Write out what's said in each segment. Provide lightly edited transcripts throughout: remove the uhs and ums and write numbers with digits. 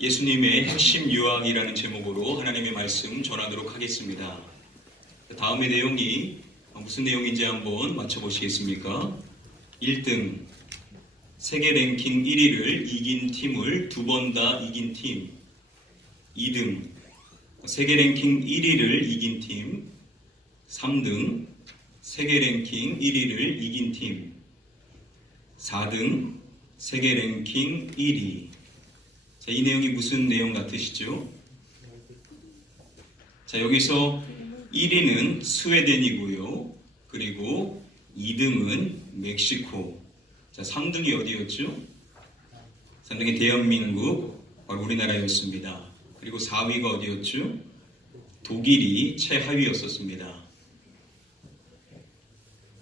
예수님의 핵심 유학이라는 제목으로 하나님의 말씀 전하도록 하겠습니다. 다음의 내용이 무슨 내용인지 한번 맞춰보시겠습니까? 1등, 세계 랭킹 1위를 이긴 팀을 2번 다 이긴 팀. 2등, 세계 랭킹 1위를 이긴 팀. 3등, 세계 랭킹 1위를 이긴 팀. 4등, 세계 랭킹 1위. 자, 이 내용이 무슨 내용 같으시죠? 자, 여기서 1위는 스웨덴이고요. 그리고 2등은 멕시코. 자, 3등이 어디였죠? 3등이 대한민국, 바로 우리나라였습니다. 그리고 4위가 어디였죠? 독일이 최하위였었습니다.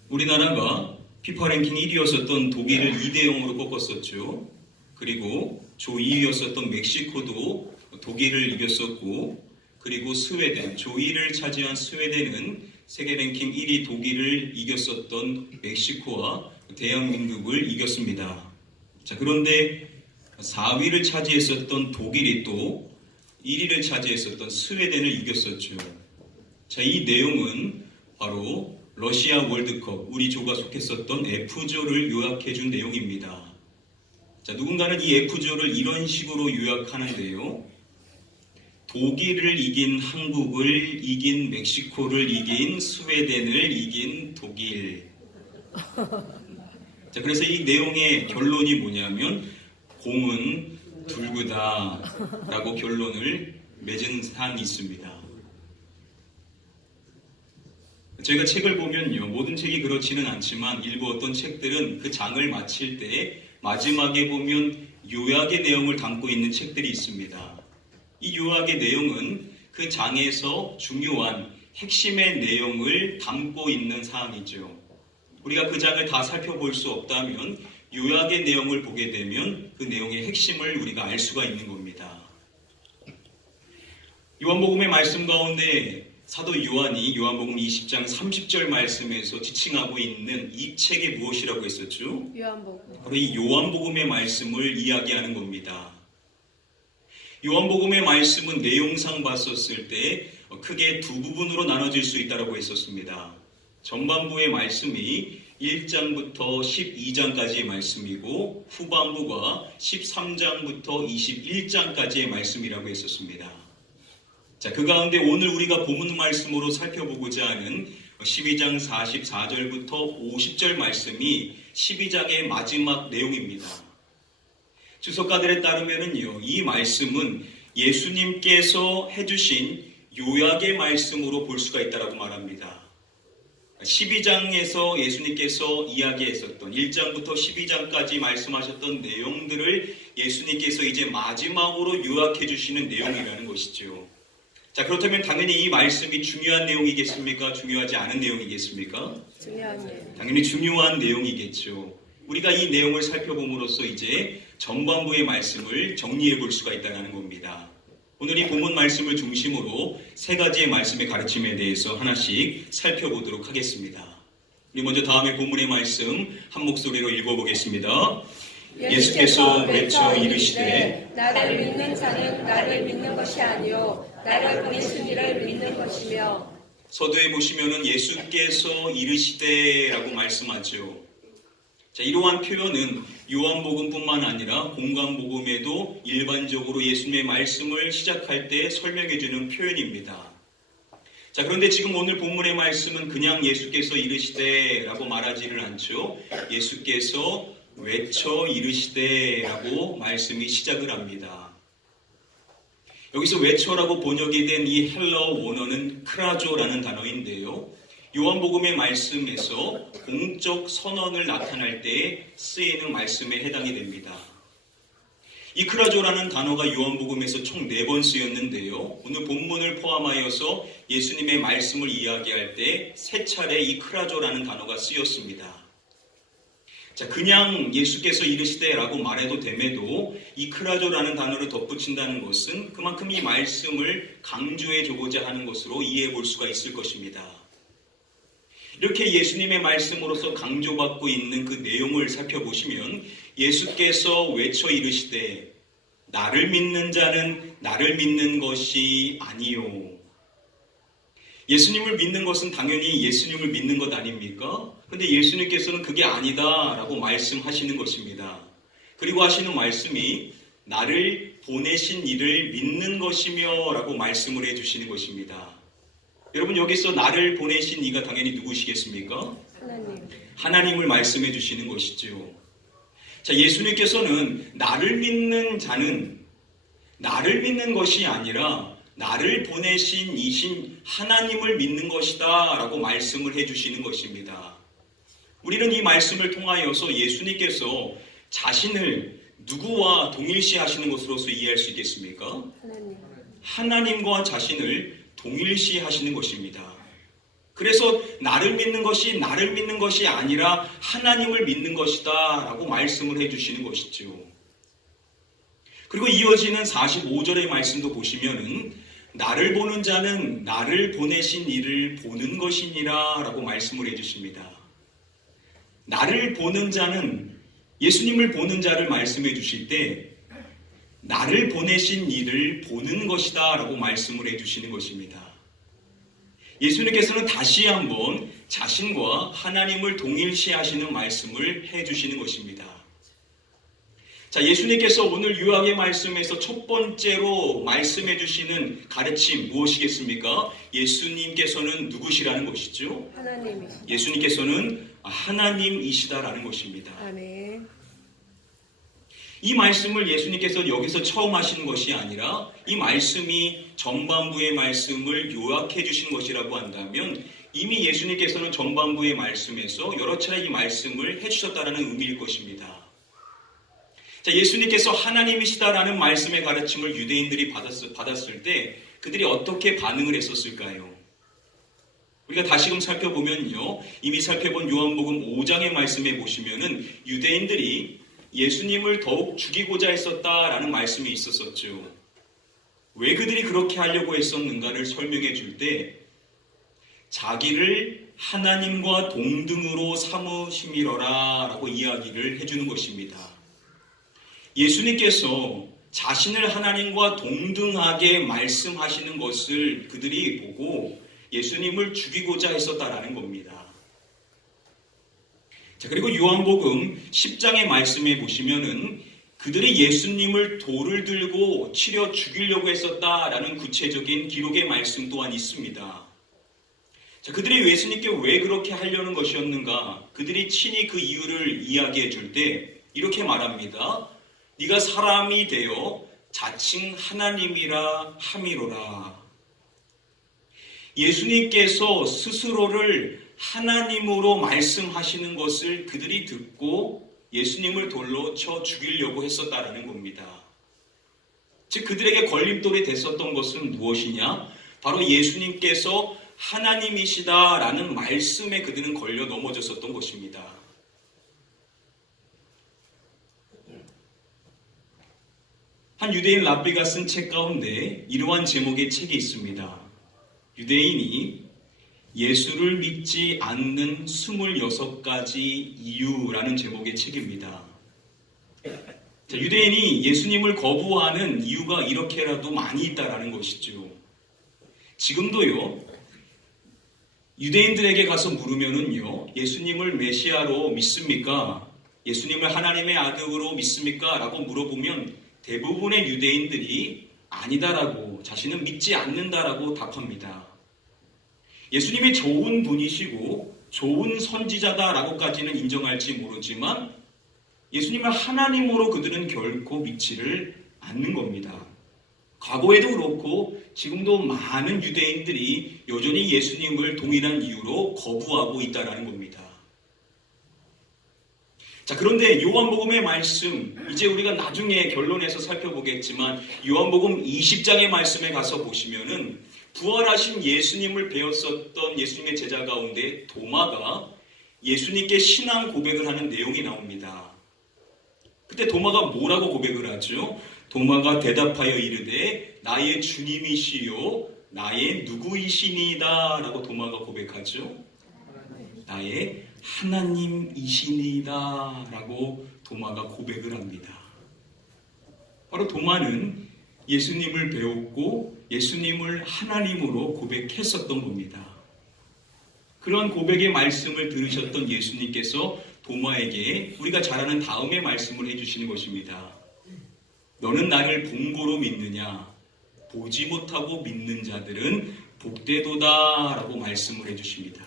우리나라가 피파 랭킹 1위였었던 독일을 2대0으로 꺾었었죠. 그리고 조 2위였었던 멕시코도 독일을 이겼었고, 그리고 스웨덴, 조 2위를 차지한 스웨덴은 세계 랭킹 1위 독일을 이겼었던 멕시코와 대한민국을 이겼습니다. 자, 그런데 4위를 차지했었던 독일이 또 1위를 차지했었던 스웨덴을 이겼었죠. 자, 이 내용은 바로 러시아 월드컵, 우리 조가 속했었던 F조를 요약해준 내용입니다. 자, 누군가는 이 F조를 이런 식으로 요약하는데요. 독일을 이긴 한국을 이긴 멕시코를 이긴 스웨덴을 이긴 독일. 자, 그래서 이 내용의 결론이 뭐냐면 공은 둥그다 라고 결론을 맺은 사항이 있습니다. 저희가 책을 보면요, 모든 책이 그렇지는 않지만 일부 어떤 책들은 그 장을 마칠 때 마지막에 보면 요약의 내용을 담고 있는 책들이 있습니다. 이 요약의 내용은 그 장에서 중요한 핵심의 내용을 담고 있는 사항이죠. 우리가 그 장을 다 살펴볼 수 없다면 요약의 내용을 보게 되면 그 내용의 핵심을 우리가 알 수가 있는 겁니다. 요한복음의 말씀 가운데 사도 요한이 요한복음 20장 30절 말씀에서 지칭하고 있는 이 책이 무엇이라고 했었죠? 요한복음. 바로 이 요한복음의 말씀을 이야기하는 겁니다. 요한복음의 말씀은 내용상 봤었을 때 크게 두 부분으로 나눠질 수 있다고 했었습니다. 전반부의 말씀이 1장부터 12장까지의 말씀이고 후반부가 13장부터 21장까지의 말씀이라고 했었습니다. 자, 그 가운데 오늘 우리가 본문 말씀으로 살펴보고자 하는 12장 44절부터 50절 말씀이 12장의 마지막 내용입니다. 주석가들에 따르면은요, 이 말씀은 예수님께서 해주신 요약의 말씀으로 볼 수가 있다고 말합니다. 12장에서 예수님께서 이야기했었던 1장부터 12장까지 말씀하셨던 내용들을 예수님께서 이제 마지막으로 요약해 주시는 내용이라는 것이죠. 자, 그렇다면 당연히 이 말씀이 중요한 내용이겠습니까? 중요하지 않은 내용이겠습니까? 중요한 내용. 당연히 중요한 내용이겠죠. 우리가 이 내용을 살펴봄으로써 이제 전반부의 말씀을 정리해 볼 수가 있다는 겁니다. 오늘 이 본문 말씀을 중심으로 세 가지의 말씀의 가르침에 대해서 하나씩 살펴보도록 하겠습니다. 우리 먼저 다음에 본문의 말씀 한 목소리로 읽어보겠습니다. 예수께서 외쳐 이르시되 나를 믿는 자는 나를 믿는 것이 아니요 나를 보내신 이를 믿는 것이며. 서두에 보시면은 예수께서 이르시되라고 말씀하죠. 자, 이러한 표현은 요한복음뿐만 아니라 공관복음에도 일반적으로 예수님의 말씀을 시작할 때 설명해주는 표현입니다. 자, 그런데 지금 오늘 본문의 말씀은 그냥 예수께서 이르시되라고 말하지를 않죠. 예수께서 외쳐 이르시되라고 말씀이 시작을 합니다. 여기서 외쳐라고 번역이 된 이 헬라어 원어는 크라조라는 단어인데요. 요한복음의 말씀에서 공적 선언을 나타낼 때 쓰이는 말씀에 해당이 됩니다. 이 크라조라는 단어가 요한복음에서 총 4번 쓰였는데요. 오늘 본문을 포함하여서 예수님의 말씀을 이야기할 때 3차례 이 크라조라는 단어가 쓰였습니다. 자, 그냥 예수께서 이르시되라고 말해도 됨에도 이 크라조라는 단어를 덧붙인다는 것은 그만큼 이 말씀을 강조해 주고자 하는 것으로 이해해 볼 수가 있을 것입니다. 이렇게 예수님의 말씀으로서 강조받고 있는 그 내용을 살펴보시면 예수께서 외쳐 이르시되 나를 믿는 자는 나를 믿는 것이 아니요. 예수님을 믿는 것은 당연히 예수님을 믿는 것 아닙니까? 근데 예수님께서는 그게 아니다라고 말씀하시는 것입니다. 그리고 하시는 말씀이 나를 보내신 이를 믿는 것이며 라고 말씀을 해주시는 것입니다. 여러분, 여기서 나를 보내신 이가 당연히 누구시겠습니까? 하나님. 하나님을 말씀해 주시는 것이죠. 자, 예수님께서는 나를 믿는 자는 나를 믿는 것이 아니라 나를 보내신 이신 하나님을 믿는 것이다 라고 말씀을 해주시는 것입니다. 우리는 이 말씀을 통하여서 예수님께서 자신을 누구와 동일시하시는 것으로서 이해할 수 있겠습니까? 하나님. 하나님과 자신을 동일시하시는 것입니다. 그래서 나를 믿는 것이 나를 믿는 것이 아니라 하나님을 믿는 것이다 라고 말씀을 해주시는 것이죠. 그리고 이어지는 45절의 말씀도 보시면은 나를 보는 자는 나를 보내신 이를 보는 것이니라 라고 말씀을 해주십니다. 나를 보는 자는 예수님을 보는 자를 말씀해 주실 때 나를 보내신 이를 보는 것이다 라고 말씀을 해주시는 것입니다. 예수님께서는 다시 한번 자신과 하나님을 동일시하시는 말씀을 해주시는 것입니다. 자, 예수님께서 오늘 유학의 말씀에서 첫 번째로 말씀해 주시는 가르침 무엇이겠습니까? 예수님께서는 누구시라는 것이죠? 하나님이시다. 예수님께서는 하나님이시다라는 것입니다. 아멘. 이 말씀을 예수님께서 여기서 처음 하시는 것이 아니라 이 말씀이 전반부의 말씀을 요약해 주신 것이라고 한다면 이미 예수님께서는 전반부의 말씀에서 여러 차례 이 말씀을 해주셨다는 의미일 것입니다. 자, 예수님께서 하나님이시다라는 말씀의 가르침을 유대인들이 받았을 때 그들이 어떻게 반응을 했었을까요? 우리가 다시금 살펴보면요, 이미 살펴본 요한복음 5장의 말씀에 보시면은 유대인들이 예수님을 더욱 죽이고자 했었다라는 말씀이 있었었죠. 왜 그들이 그렇게 하려고 했었는가를 설명해 줄 때 자기를 하나님과 동등으로 삼으심이러라 라고 이야기를 해주는 것입니다. 예수님께서 자신을 하나님과 동등하게 말씀하시는 것을 그들이 보고 예수님을 죽이고자 했었다라는 겁니다. 자, 그리고 요한복음 10장의 말씀에 보시면은 그들이 예수님을 돌을 들고 치려 죽이려고 했었다라는 구체적인 기록의 말씀 또한 있습니다. 자, 그들이 예수님께 왜 그렇게 하려는 것이었는가? 그들이 친히 그 이유를 이야기해 줄 때 이렇게 말합니다. 네가 사람이 되어 자칭 하나님이라 함이로라. 예수님께서 스스로를 하나님으로 말씀하시는 것을 그들이 듣고 예수님을 돌로 쳐 죽이려고 했었다라는 겁니다. 즉 그들에게 걸림돌이 됐었던 것은 무엇이냐? 바로 예수님께서 하나님이시다라는 말씀에 그들은 걸려 넘어졌었던 것입니다. 한 유대인 랍비가 쓴 책 가운데 이러한 제목의 책이 있습니다. 유대인이 예수를 믿지 않는 26가지 이유라는 제목의 책입니다. 자, 유대인이 예수님을 거부하는 이유가 이렇게라도 많이 있다라는 것이죠. 지금도요, 유대인들에게 가서 물으면은요, 예수님을 메시아로 믿습니까? 예수님을 하나님의 아들로 믿습니까? 라고 물어보면 대부분의 유대인들이 아니다라고, 자신은 믿지 않는다라고 답합니다. 예수님이 좋은 분이시고 좋은 선지자다라고까지는 인정할지 모르지만 예수님을 하나님으로 그들은 결코 믿지를 않는 겁니다. 과거에도 그렇고 지금도 많은 유대인들이 여전히 예수님을 동일한 이유로 거부하고 있다는 겁니다. 자, 그런데 요한복음의 말씀, 이제 우리가 나중에 결론에서 살펴보겠지만 요한복음 20장의 말씀에 가서 보시면은 부활하신 예수님을 배웠었던 예수님의 제자 가운데 도마가 예수님께 신앙 고백을 하는 내용이 나옵니다. 그때 도마가 뭐라고 고백을 하죠? 도마가 대답하여 이르되 나의 주님이시요 나의 누구이시니이다 라고 도마가 고백하죠. 나의 하나님이시니이다 라고 도마가 고백을 합니다. 바로 도마는 예수님을 배웠고 예수님을 하나님으로 고백했었던 겁니다. 그러한 고백의 말씀을 들으셨던 예수님께서 도마에게 우리가 잘 아는 다음의 말씀을 해주시는 것입니다. 너는 나를 본고로 믿느냐? 보지 못하고 믿는 자들은 복되도다 라고 말씀을 해주십니다.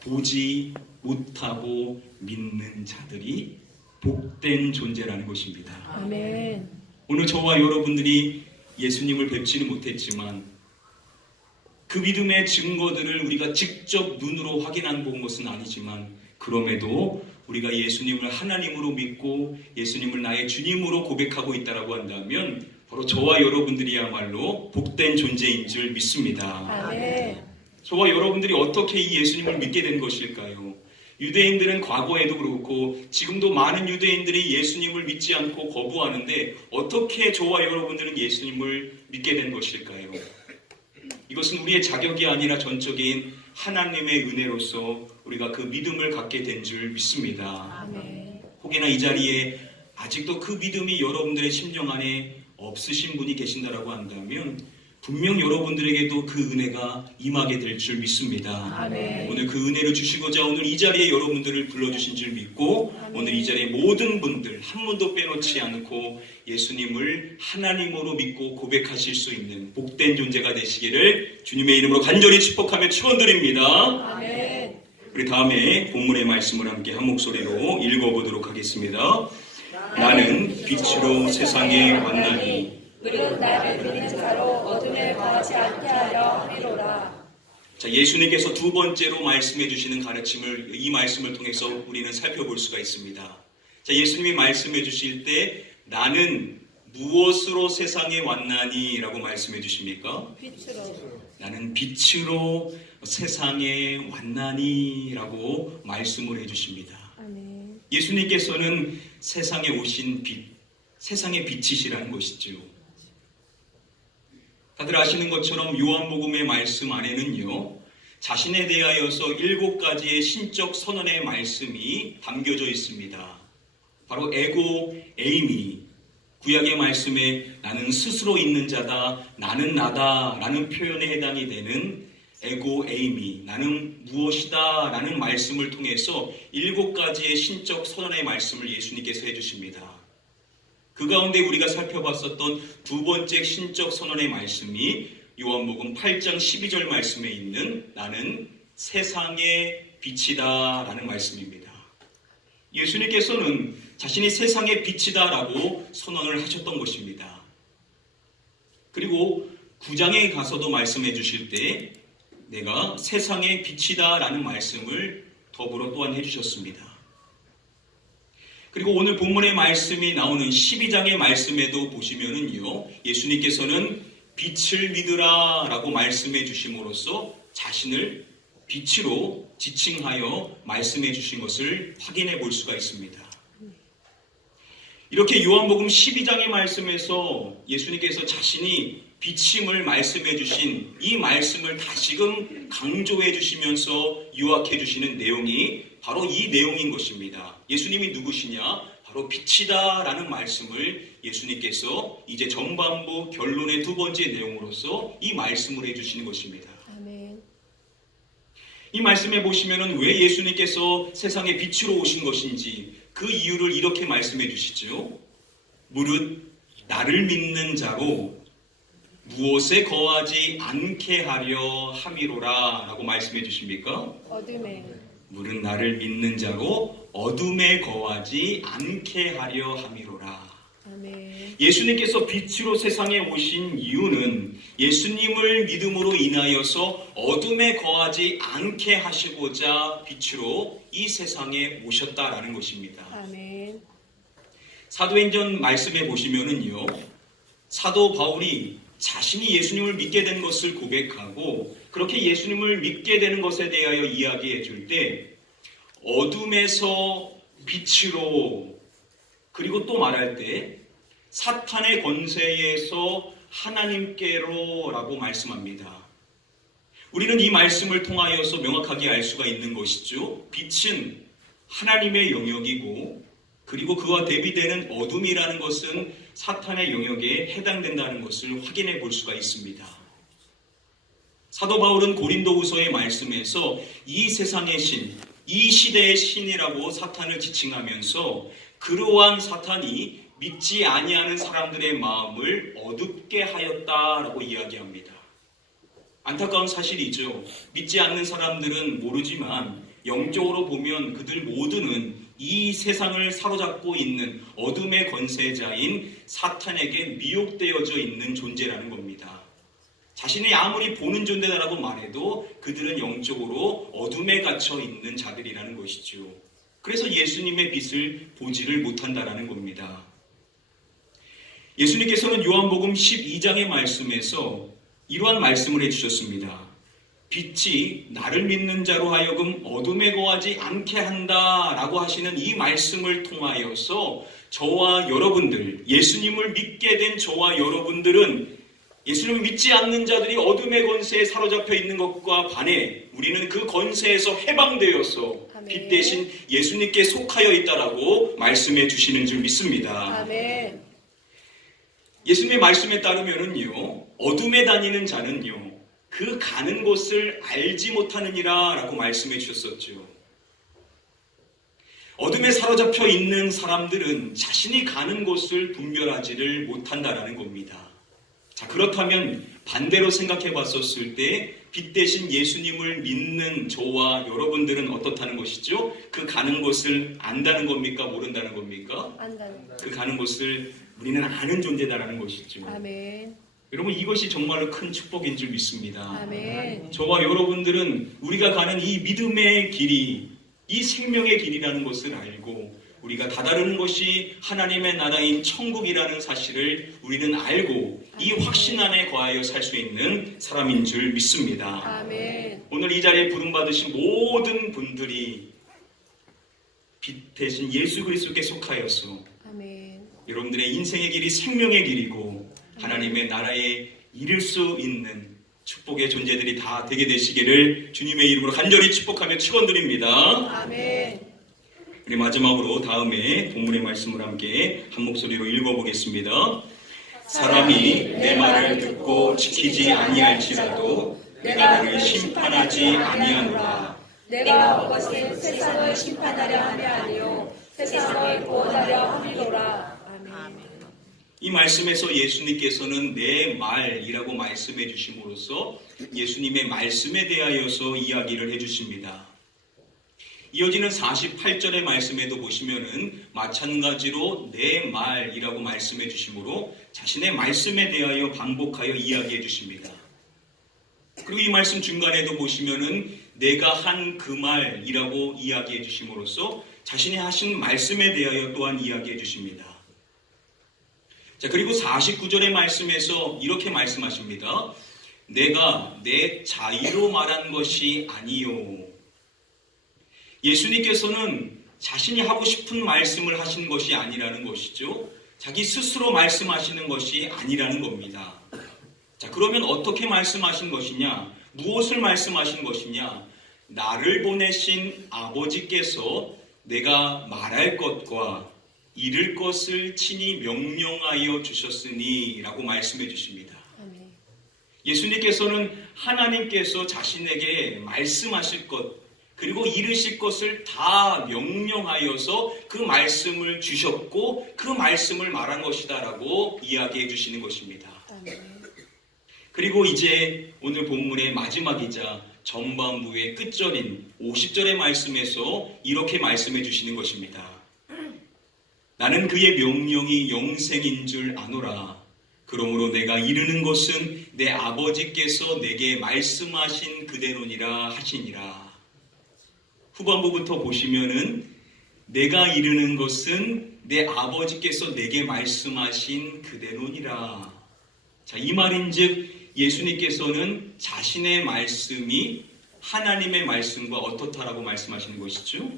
보지 못하고 믿는 자들이 복된 존재라는 것입니다. 아멘. 오늘 저와 여러분들이 예수님을 뵙지는 못했지만 그 믿음의 증거들을 우리가 직접 눈으로 확인한 본 것은 아니지만 그럼에도 우리가 예수님을 하나님으로 믿고 예수님을 나의 주님으로 고백하고 있다라고 한다면 바로 저와 여러분들이야말로 복된 존재인 줄 믿습니다. 아멘. 저와 여러분들이 어떻게 이 예수님을 믿게 된 것일까요? 유대인들은 과거에도 그렇고 지금도 많은 유대인들이 예수님을 믿지 않고 거부하는데 어떻게 저와 여러분들은 예수님을 믿게 된 것일까요? 이것은 우리의 자격이 아니라 전적인 하나님의 은혜로서 우리가 그 믿음을 갖게 된 줄 믿습니다. 아멘. 혹여나 이 자리에 아직도 그 믿음이 여러분들의 심령 안에 없으신 분이 계신다라고 한다면 분명 여러분들에게도 그 은혜가 임하게 될 줄 믿습니다. 아멘. 오늘 그 은혜를 주시고자 오늘 이 자리에 여러분들을 불러주신 줄 믿고 아멘. 오늘 이 자리에 모든 분들 한 분도 빼놓지 않고 예수님을 하나님으로 믿고 고백하실 수 있는 복된 존재가 되시기를 주님의 이름으로 간절히 축복하며 축원드립니다. 아멘. 우리 다음에 본문의 말씀을 함께 한 목소리로 읽어보도록 하겠습니다. 나는 빛으로 세상에 왔나니 우리는 나를 믿는 자로 어둠에 거하지 않게 하려 함이로라. 자, 예수님께서 두 번째로 말씀해 주시는 가르침을 이 말씀을 통해서 우리는 살펴볼 수가 있습니다. 자, 예수님이 말씀해 주실 때 나는 무엇으로 세상에 왔나니 라고 말씀해 주십니까? 빛으로. 나는 빛으로 세상에 왔나니 라고 말씀을 해 주십니다. 아멘. 예수님께서는 세상에 오신 빛, 세상의 빛이시라는 것이죠. 다들 아시는 것처럼 요한복음의 말씀 안에는요, 자신에 대하여서 7가지의 신적 선언의 말씀이 담겨져 있습니다. 바로 에고 에이미, 구약의 말씀에 나는 스스로 있는 자다, 나는 나다 라는 표현에 해당이 되는 에고 에이미, 나는 무엇이다 라는 말씀을 통해서 7가지의 신적 선언의 말씀을 예수님께서 해주십니다. 그 가운데 우리가 살펴봤었던 두 번째 신적 선언의 말씀이 요한복음 8장 12절 말씀에 있는 나는 세상의 빛이다 라는 말씀입니다. 예수님께서는 자신이 세상의 빛이다 라고 선언을 하셨던 것입니다. 그리고 9장에 가서도 말씀해 주실 때 내가 세상의 빛이다 라는 말씀을 더불어 또한 해주셨습니다. 그리고 오늘 본문의 말씀이 나오는 12장의 말씀에도 보시면은요, 예수님께서는 빛을 믿으라 라고 말씀해 주심으로써 자신을 빛으로 지칭하여 말씀해 주신 것을 확인해 볼 수가 있습니다. 이렇게 요한복음 12장의 말씀에서 예수님께서 자신이 빛임을 말씀해 주신 이 말씀을 다시금 강조해 주시면서 유학해 주시는 내용이 바로 이 내용인 것입니다. 예수님이 누구시냐? 바로 빛이다 라는 말씀을 예수님께서 이제 전반부 결론의 두 번째 내용으로서 이 말씀을 해주시는 것입니다. 아멘. 이 말씀에 보시면은 왜 예수님께서 세상에 빛으로 오신 것인지 그 이유를 이렇게 말씀해 주시죠. 무릇 나를 믿는 자로 무엇에 거하지 않게 하려 함이로라 라고 말씀해 주십니까? 어둠에. 무릇 나를 믿는 자로 어둠에 거하지 않게 하려 함이로라. 아멘. 예수님께서 빛으로 세상에 오신 이유는 예수님을 믿음으로 인하여서 어둠에 거하지 않게 하시고자 빛으로 이 세상에 오셨다라는 것입니다. 아멘. 사도행전 말씀에 보시면은요, 사도 바울이 자신이 예수님을 믿게 된 것을 고백하고 그렇게 예수님을 믿게 되는 것에 대하여 이야기해 줄 때 어둠에서 빛으로, 그리고 또 말할 때 사탄의 권세에서 하나님께로 라고 말씀합니다. 우리는 이 말씀을 통하여서 명확하게 알 수가 있는 것이죠. 빛은 하나님의 영역이고 그리고 그와 대비되는 어둠이라는 것은 사탄의 영역에 해당된다는 것을 확인해 볼 수가 있습니다. 사도 바울은 고린도후서의 말씀에서 이 세상의 신, 이 시대의 신이라고 사탄을 지칭하면서 그러한 사탄이 믿지 아니하는 사람들의 마음을 어둡게 하였다라고 이야기합니다. 안타까운 사실이죠. 믿지 않는 사람들은 모르지만 영적으로 보면 그들 모두는 이 세상을 사로잡고 있는 어둠의 권세자인 사탄에게 미혹되어져 있는 존재라는 겁니다. 자신이 아무리 보는 존재다라고 말해도 그들은 영적으로 어둠에 갇혀 있는 자들이라는 것이죠. 그래서 예수님의 빛을 보지를 못한다라는 겁니다. 예수님께서는 요한복음 12장의 말씀에서 이러한 말씀을 해주셨습니다. 빛이 나를 믿는 자로 하여금 어둠에 거하지 않게 한다라고 하시는 이 말씀을 통하여서 저와 여러분들, 예수님을 믿게 된 저와 여러분들은 예수님을 믿지 않는 자들이 어둠의 권세에 사로잡혀 있는 것과 반해 우리는 그 권세에서 해방되어서 빛 대신 예수님께 속하여 있다라고 말씀해 주시는 줄 믿습니다. 아멘. 예수님의 말씀에 따르면은요, 어둠에 다니는 자는요, 그 가는 곳을 알지 못하느니라 라고 말씀해 주셨었죠. 어둠에 사로잡혀 있는 사람들은 자신이 가는 곳을 분별하지를 못한다라는 겁니다. 자, 그렇다면 반대로 생각해 봤었을 때 빛 대신 예수님을 믿는 저와 여러분들은 어떻다는 것이죠? 그 가는 곳을 안다는 겁니까? 모른다는 겁니까? 안다는 것. 그 가는 곳을 우리는 아는 존재다라는 것이죠. 아멘. 여러분, 이것이 정말로 큰 축복인 줄 믿습니다. 아멘. 저와 여러분들은 우리가 가는 이 믿음의 길이, 이 생명의 길이라는 것을 알고 우리가 다다르는 것이 하나님의 나라인 천국이라는 사실을 우리는 알고 이 확신 안에 거하여 살 수 있는 사람인 줄 믿습니다. 아멘. 오늘 이 자리에 부름받으신 모든 분들이 빛 대신 예수 그리스도께 속하여서 아멘. 여러분들의 인생의 길이 생명의 길이고 하나님의 나라에 이를 수 있는 축복의 존재들이 다 되게 되시기를 주님의 이름으로 간절히 축복하며 축원드립니다. 아멘. 우리 마지막으로 다음에 본문의 말씀을 함께 한 목소리로 읽어보겠습니다. 사람이 내 말을 듣고 지키지 아니할지라도 내가 그를 심판하지 아니하노라. 내가 온 것은 세상을 심판하려 함이 아니요 세상을 구원하려 함이로라. 아멘. 이 말씀에서 예수님께서는 내 말이라고 말씀해 주심으로써 예수님의 말씀에 대하여서 이야기를 해 주십니다. 이어지는 48절의 말씀에도 보시면은 마찬가지로 내 말이라고 말씀해 주심으로 자신의 말씀에 대하여 반복하여 이야기해 주십니다. 그리고 이 말씀 중간에도 보시면은 내가 한 그 말이라고 이야기해 주심으로써 자신이 하신 말씀에 대하여 또한 이야기해 주십니다. 자, 그리고 49절의 말씀에서 이렇게 말씀하십니다. 내가 내 자의로 말한 것이 아니요. 예수님께서는 자신이 하고 싶은 말씀을 하신 것이 아니라는 것이죠. 자기 스스로 말씀하시는 것이 아니라는 겁니다. 자, 그러면 어떻게 말씀하신 것이냐? 무엇을 말씀하신 것이냐? 나를 보내신 아버지께서 내가 말할 것과 이룰 것을 친히 명령하여 주셨으니 라고 말씀해 주십니다. 아멘. 예수님께서는 하나님께서 자신에게 말씀하실 것 그리고 이루실 것을 다 명령하여서 그 말씀을 주셨고 그 말씀을 말한 것이다라고 이야기해 주시는 것입니다. 아멘. 그리고 이제 오늘 본문의 마지막이자 전반부의 끝절인 50절의 말씀에서 이렇게 말씀해 주시는 것입니다. 나는 그의 명령이 영생인 줄 아노라. 그러므로 내가 이르는 것은 내 아버지께서 내게 말씀하신 그대로니라 하시니라. 후반부부터 보시면은 내가 이르는 것은 내 아버지께서 내게 말씀하신 그대로니라. 자, 이 말인즉 예수님께서는 자신의 말씀이 하나님의 말씀과 어떻다라고 말씀하시는 것이죠?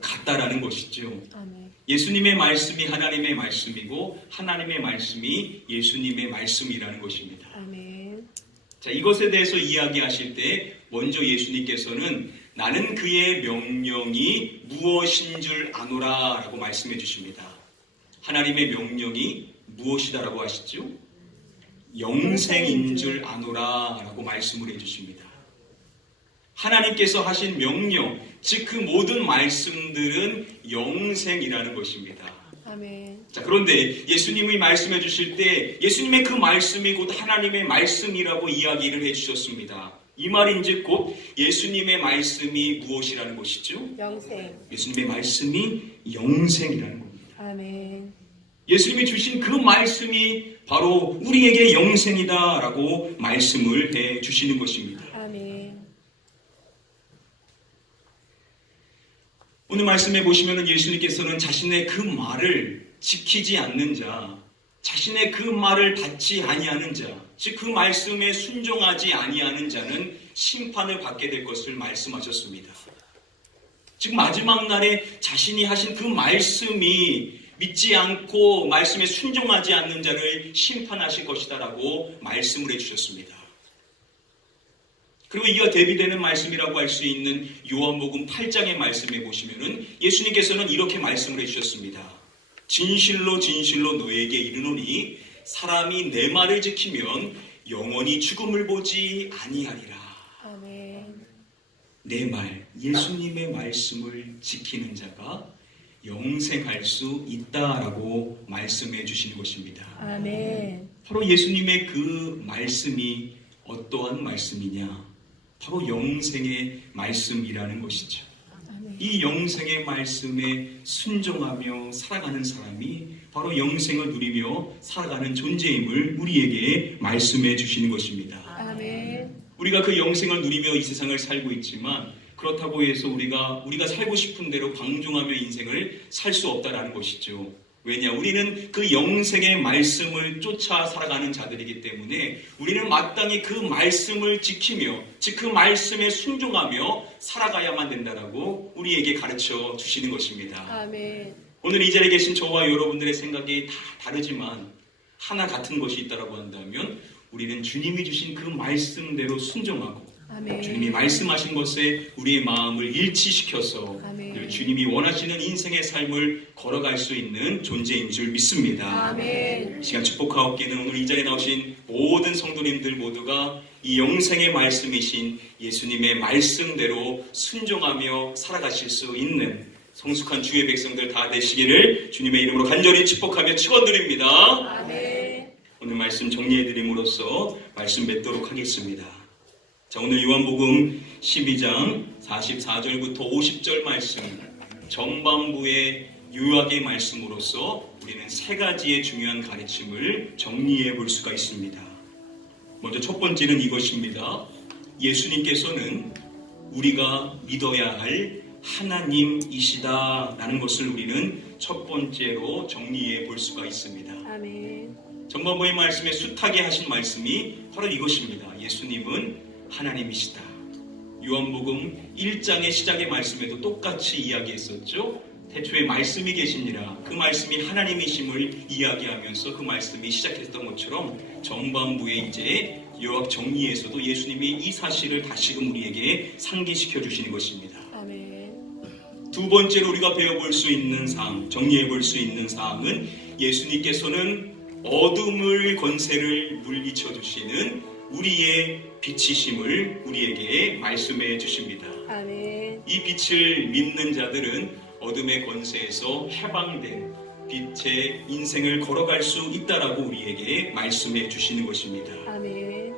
같다라는 것이죠. 아멘. 예수님의 말씀이 하나님의 말씀이고 하나님의 말씀이 예수님의 말씀이라는 것입니다. 아멘. 자, 이것에 대해서 이야기하실 때 먼저 예수님께서는 나는 그의 명령이 무엇인 줄 아노라 라고 말씀해 주십니다. 하나님의 명령이 무엇이다라고 하시죠? 영생인 줄 아노라 라고 말씀을 해주십니다. 하나님께서 하신 명령, 즉 그 모든 말씀들은 영생이라는 것입니다. 아멘. 자, 그런데 예수님이 말씀해 주실 때 예수님의 그 말씀이 곧 하나님의 말씀이라고 이야기를 해주셨습니다. 이 말인즉 곧 예수님의 말씀이 무엇이라는 것이죠? 영생. 예수님의 말씀이 영생이라는 겁니다. 아멘. 예수님이 주신 그 말씀이 바로 우리에게 영생이다라고 말씀을 해 주시는 것입니다. 아멘. 오늘 말씀에 보시면 예수님께서는 자신의 그 말을 지키지 않는 자, 자신의 그 말을 받지 아니하는 자, 즉 그 말씀에 순종하지 아니하는 자는 심판을 받게 될 것을 말씀하셨습니다. 즉 마지막 날에 자신이 하신 그 말씀이 믿지 않고 말씀에 순종하지 않는 자를 심판하실 것이다라고 말씀을 해주셨습니다. 그리고 이와 대비되는 말씀이라고 할 수 있는 요한복음 8장의 말씀에 보시면은 예수님께서는 이렇게 말씀을 해주셨습니다. 진실로 진실로 너에게 이르노니 사람이 내 말을 지키면 영원히 죽음을 보지 아니하리라. 아멘. 내 말, 예수님의 말씀을 지키는 자가 영생할 수 있다라고 말씀해 주시는 것입니다. 아멘. 바로 예수님의 그 말씀이 어떠한 말씀이냐? 바로 영생의 말씀이라는 것이죠. 아멘. 이 영생의 말씀에 순종하며 살아가는 사람이 바로 영생을 누리며 살아가는 존재임을 우리에게 말씀해 주시는 것입니다. 아멘. 우리가 그 영생을 누리며 이 세상을 살고 있지만 그렇다고 해서 우리가 살고 싶은 대로 방종하며 인생을 살 수 없다라는 것이죠. 왜냐? 우리는 그 영생의 말씀을 쫓아 살아가는 자들이기 때문에 우리는 마땅히 그 말씀을 지키며 즉 그 말씀에 순종하며 살아가야만 된다라고 우리에게 가르쳐 주시는 것입니다. 아멘. 오늘 이 자리에 계신 저와 여러분들의 생각이 다 다르지만 하나 같은 것이 있다라고 한다면 우리는 주님이 주신 그 말씀대로 순종하고 아멘. 주님이 말씀하신 것에 우리의 마음을 일치시켜서 아멘. 늘 주님이 원하시는 인생의 삶을 걸어갈 수 있는 존재인 줄 믿습니다. 아멘. 이 시간 축복하옵기는 오늘 이 자리에 나오신 모든 성도님들 모두가 이 영생의 말씀이신 예수님의 말씀대로 순종하며 살아가실 수 있는 성숙한 주의 백성들 다 되시기를 주님의 이름으로 간절히 축복하며 축원드립니다. 아멘. 오늘 말씀 정리해드림으로써 말씀 맺도록 하겠습니다. 자, 오늘 요한복음 12장 44절부터 50절 말씀 전반부의 요약의 말씀으로써 우리는 세 가지의 중요한 가르침을 정리해 볼 수가 있습니다. 먼저 첫 번째는 이것입니다. 예수님께서는 우리가 믿어야 할 하나님이시다라는 것을 우리는 첫 번째로 정리해 볼 수가 있습니다. 아멘. 전반부의 말씀에 숱하게 하신 말씀이 바로 이것입니다. 예수님은 하나님이시다. 요한복음 1장의 시작의 말씀에도 똑같이 이야기했었죠. 태초에 말씀이 계시니라. 그 말씀이 하나님이심을 이야기하면서 그 말씀이 시작했던 것처럼 전반부에 이제 요약 정리에서도 예수님이 이 사실을 다시금 우리에게 상기시켜 주시는 것입니다. 아멘. 두 번째로 우리가 배워볼 수 있는 사항, 정리해볼 수 있는 사항은 예수님께서는 어둠의 권세를 물리쳐 주시는 우리의 빛이심을 우리에게 말씀해 주십니다. 아멘. 이 빛을 믿는 자들은 어둠의 권세에서 해방된 빛의 인생을 걸어갈 수 있다라고 우리에게 말씀해 주시는 것입니다. 아멘.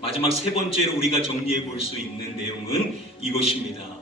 마지막 세 번째로 우리가 정리해 볼 수 있는 내용은 이것입니다.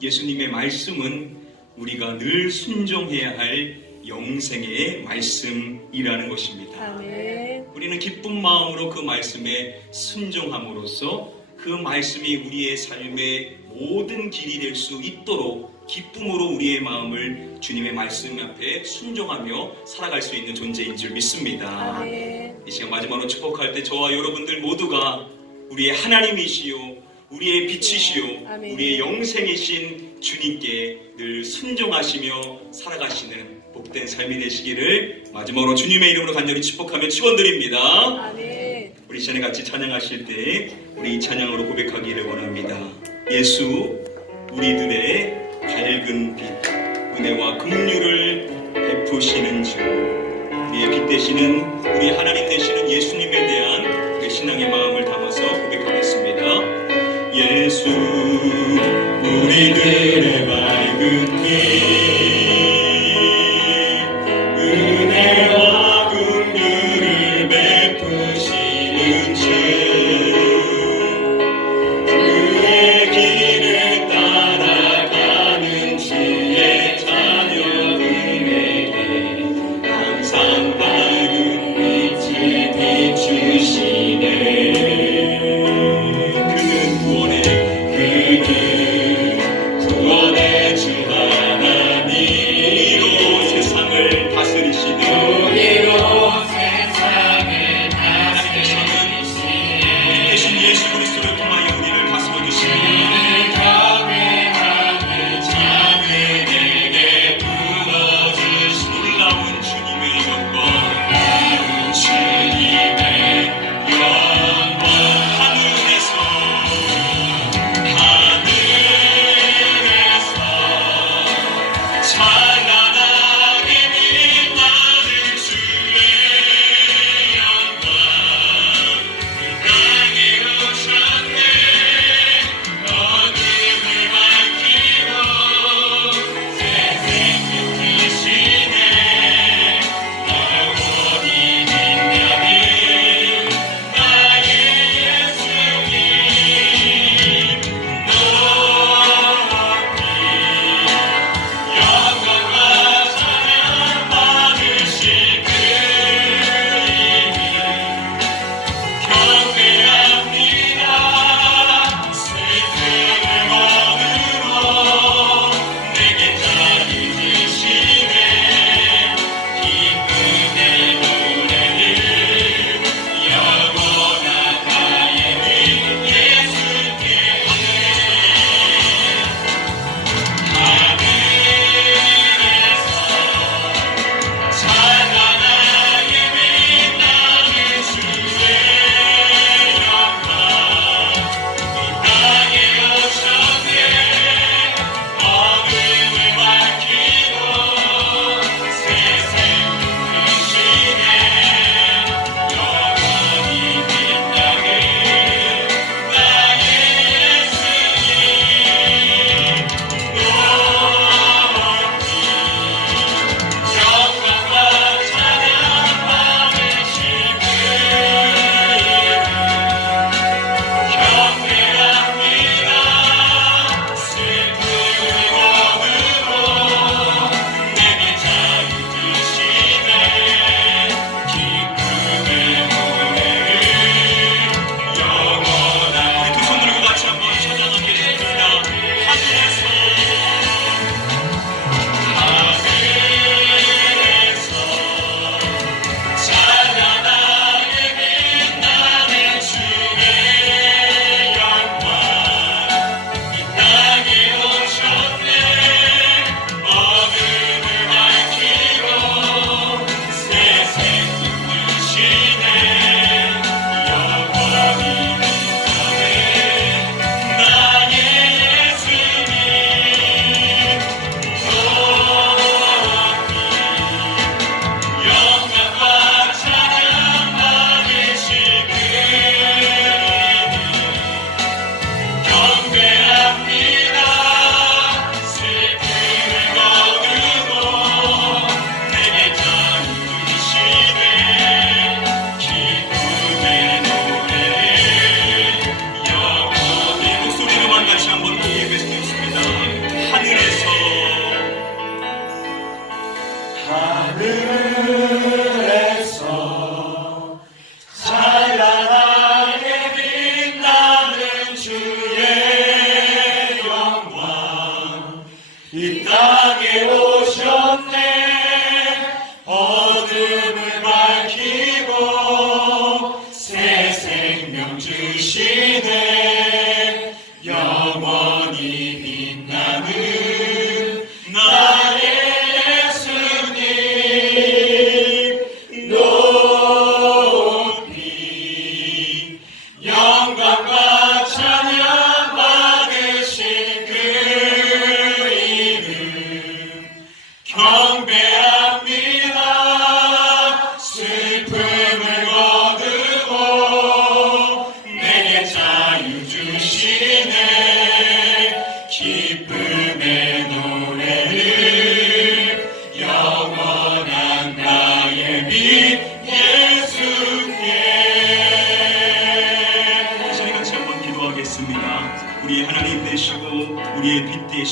예수님의 말씀은 우리가 늘 순종해야 할 영생의 말씀이라는 것입니다. 아멘. 우리는 기쁜 마음으로 그 말씀에 순종함으로써 그 말씀이 우리의 삶의 모든 길이 될 수 있도록 기쁨으로 우리의 마음을 주님의 말씀 앞에 순종하며 살아갈 수 있는 존재인 줄 믿습니다. 아멘. 이 시간 마지막으로 축복할 때 저와 여러분들 모두가 우리의 하나님이시요 우리의 빛이시요 아멘. 우리의 영생이신 주님께 늘 순종하시며 살아가시는 복된 삶이 되시기를 마지막으로 주님의 이름으로 간절히 축복하며 축원드립니다. 아멘. 우리 이 시간에 같이 찬양하실 때 우리 이 찬양으로 고백하기를 원합니다. 예수 우리들의 밝은 빛 은혜와 긍휼을 베푸시는 주 빛 되시는 우리 하나님 되시는 예수님에 대한 그 신앙의 마음을 담아서 고백하겠습니다. 예수 우리들의 밝은 빛 은혜와 긍휼을 베푸시는 주 그의 길을 따라가는 주의 자녀들에게 항상 밝은 빛을 비추시네. 그는 구원의 그는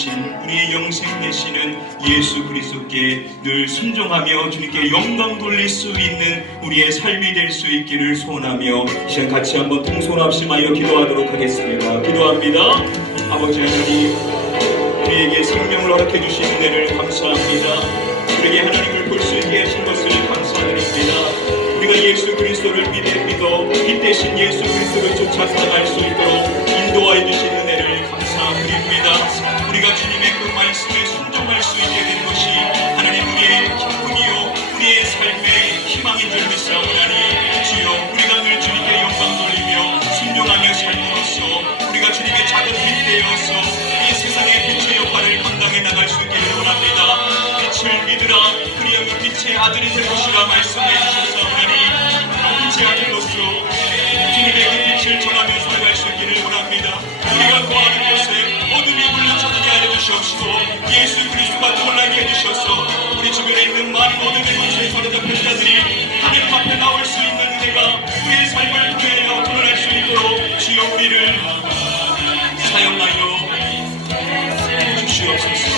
되신 우리의 영생 되시는 예수 그리스도께 늘 순종하며 주님께 영광 돌릴 수 있는 우리의 삶이 될 수 있기를 소원하며 이 시간 같이 한번 통손 합심하여 기도하도록 하겠습니다. 기도합니다. 아버지 하나님, 우리에게 생명을 허락해 주신 은혜를 감사합니다. 우리에게 하나님을 볼 수 있게 하신 것을 감사드립니다. 우리가 예수 그리스도를 믿어 빛 대신 예수 그리스도를 쫓아 살아갈 수 있도록 인도하여 주신 은혜를 감사드립니다. 우리가 주님의 그 말씀에 순종할 수 있게 된 것이 하나님 우리의 기쁨이요 우리의 삶의 희망인 줄 믿사오나니 주여, 우리가 늘 주님께 영광 돌리며 순종하며 삶으로써 우리가 주님의 작은 빛 되어서 이 세상의 빛의 역할을 감당해 나갈 수 있기를 원합니다. 빛을 믿으라, 그리하여 빛의 아들이 될 것이라 말씀해 주셨사오나니 빛의 아들로서 주님의 그 빛을 전하며 살아갈 수 있기를 원합니다. 우리가 거하는 곳에 어둠이 물러쳐지게 하여 주시옵시고 예수 그리스도가 떠올라게 해주셔서 우리 주변에 있는 많은 어둠의 권세에 사로잡힌 자들이 하나님 앞에 나올 수 있는 은혜가 우리의 삶을 통하여 드러날 수 있도록 주여 우리를 사용하여 주시옵소서.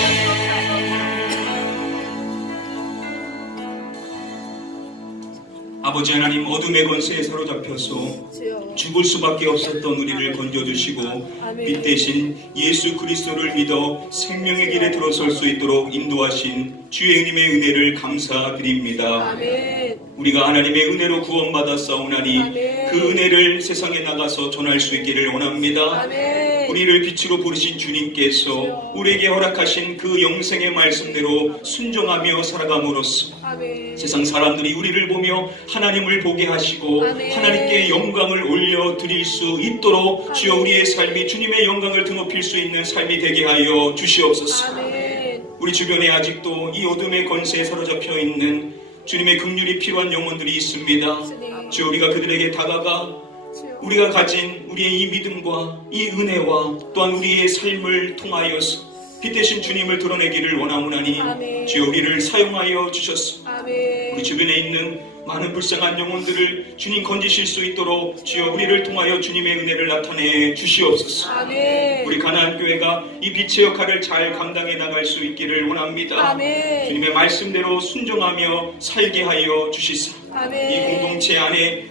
아버지 하나님, 어둠의 권세에 사로잡혀서 죽을 수밖에 없었던 우리를 건져주시고 빛 대신 예수 그리스도를 믿어 생명의 길에 들어설 수 있도록 인도하신 주의 은님의 은혜를 감사드립니다. 아멘. 우리가 하나님의 은혜로 구원받았사오나니 아멘. 그 은혜를 세상에 나가서 전할 수 있기를 원합니다. 아멘. 우리를 빛으로 부르신 주님께서 우리에게 허락하신 그 영생의 말씀대로 순종하며 살아감으로써 아멘. 세상 사람들이 우리를 보며 하나님을 보게 하시고 아멘. 하나님께 영광을 올려드릴 수 있도록 아멘. 주여 우리의 삶이 주님의 영광을 드높일 수 있는 삶이 되게 하여 주시옵소서. 아멘. 우리 주변에 아직도 이 어둠의 권세에 사로잡혀 있는 주님의 긍휼이 필요한 영혼들이 있습니다. 주님. 주여 우리가 그들에게 다가가 주여. 우리가 가진 우리의 이 믿음과 이 은혜와 또한 우리의 삶을 통하여서 빛 대신 주님을 드러내기를 원하오나니 아멘. 주여 우리를 사용하여 주셨소. 아멘. 우리 주변에 있는 많은 불쌍한 영혼들을 주님 건지실 수 있도록 주여 우리를 통하여 주님의 은혜를 나타내 주시옵소서. 아멘. 우리 가나안 교회가 이 빛의 역할을 잘 감당해 나갈 수 있기를 원합니다. 아멘. 주님의 말씀대로 순종하며 살게 하여 주시사. 아멘. 이 공동체 안에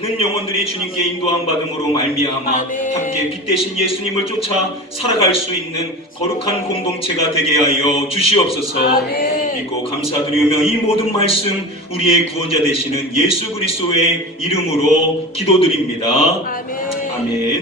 많은 영혼들이 주님께 인도함 받음으로 말미암아 아멘. 함께 빛 대신 예수님을 쫓아 살아갈 수 있는 거룩한 공동체가 되게 하여 주시옵소서. 아멘. 믿고 감사드리며 이 모든 말씀 우리의 구원자 되시는 예수 그리스도의 이름으로 기도드립니다. 아멘. 아멘.